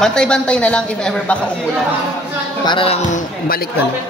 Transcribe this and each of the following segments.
Bantay-bantay na lang if ever baka umulan. Para lang balik na lang.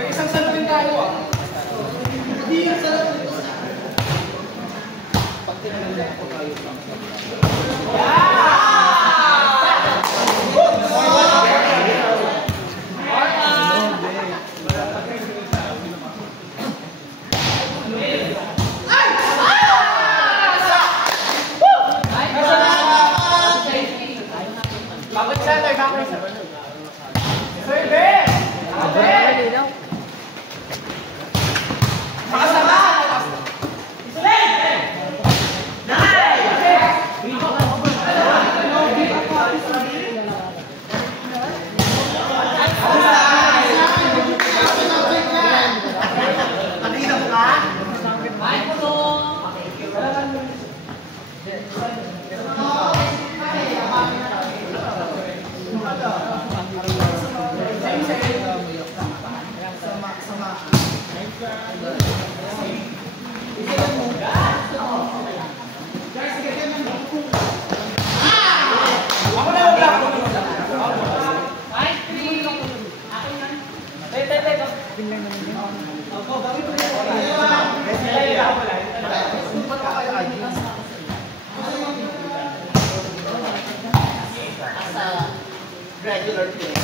May isang salapin tayo ah. Hindi yung salapin. Pag tinanong ko tayo. Regular play.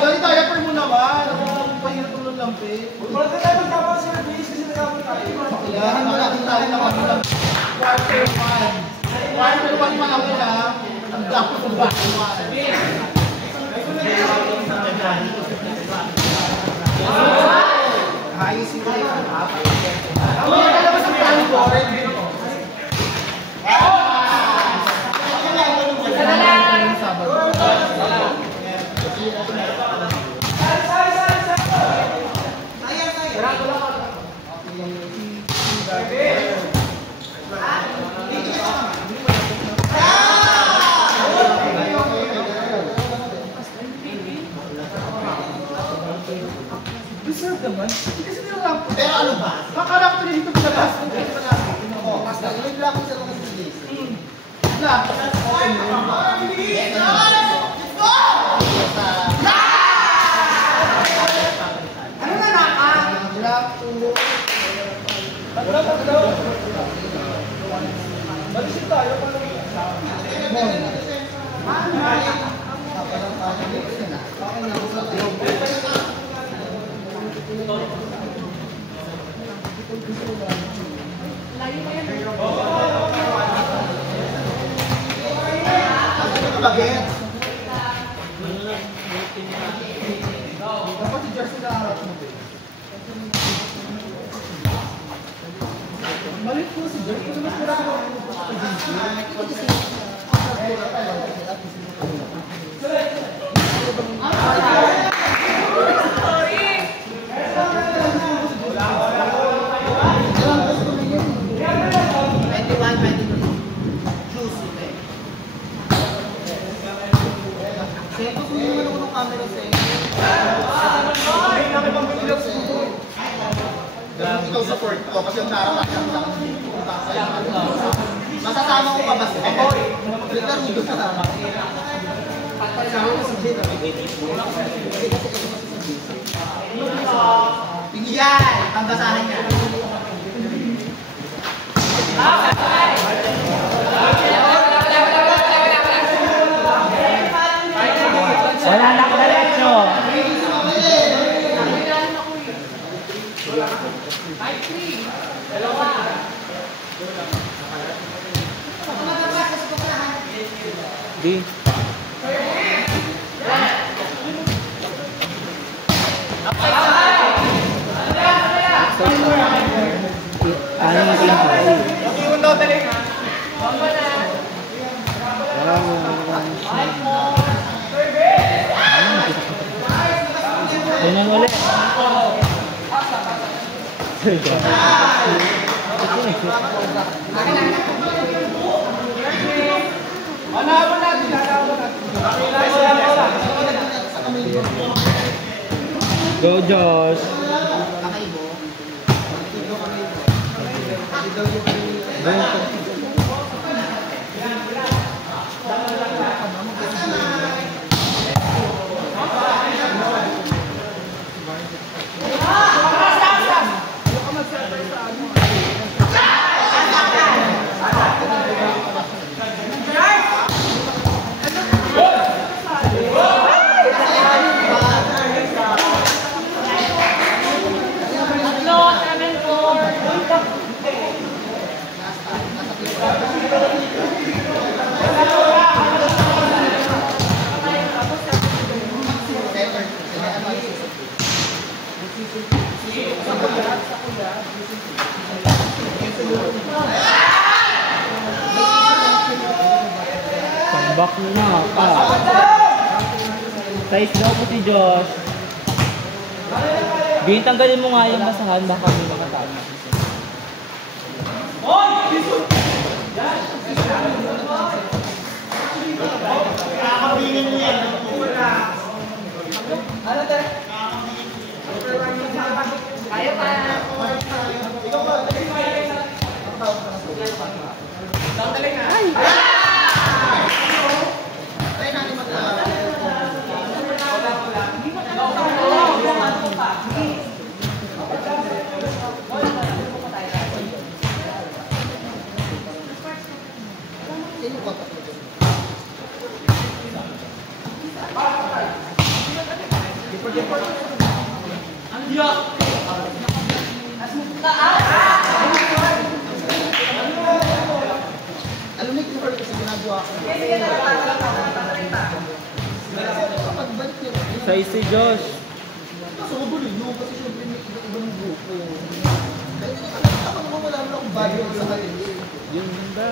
Ganito, yapper mo naman. Pahirap mo lang, pe. Wala tayo magkapa-service kasi nagkapa tayo. Kailangan mo natin tayo na mag-ilang quarter 1. Quarter 1 man ako na. Ang dapat ng quarter 1. Ayos yung kayo. Ang mga kalabas ang plano ko. Deserve naman. Kasi nilang pero ano ba? Makarap ko dito pinagas ng pera sa natin. Oo, mas nag-live lang ako sa mga CDs. Lang. Ano na naka? Drop to... Balisip tayo. Bagay. Dapat si Jersey na harap mo. Balik po si Jersey. Kasi mas mura ko. Ikaw support ko kasi ang nararamdaman ko Masasama ko pa ba sila? Literudo ka tama. Yan! Ang basahan niya. Wala na ko diretso. Di. Ano mo lang po? Iwan daw dali ha. Ganyan ulit. Hanapan natin. Go Josh. Tambak na pa. Size daw po si Josh. Bin, tanggalin mo nga yung basahan, baka may makatama. Kakabingin mo yan. Ano tayo? Kaya pa. Sandali nga. Alunik mo kasi ginagawa ko. Pagbalik niya. Size si Josh. Sobrang yun kasi syempre may iba-ibang grupo. Kaya ako naman wala akong value sa kanila. Yun ba?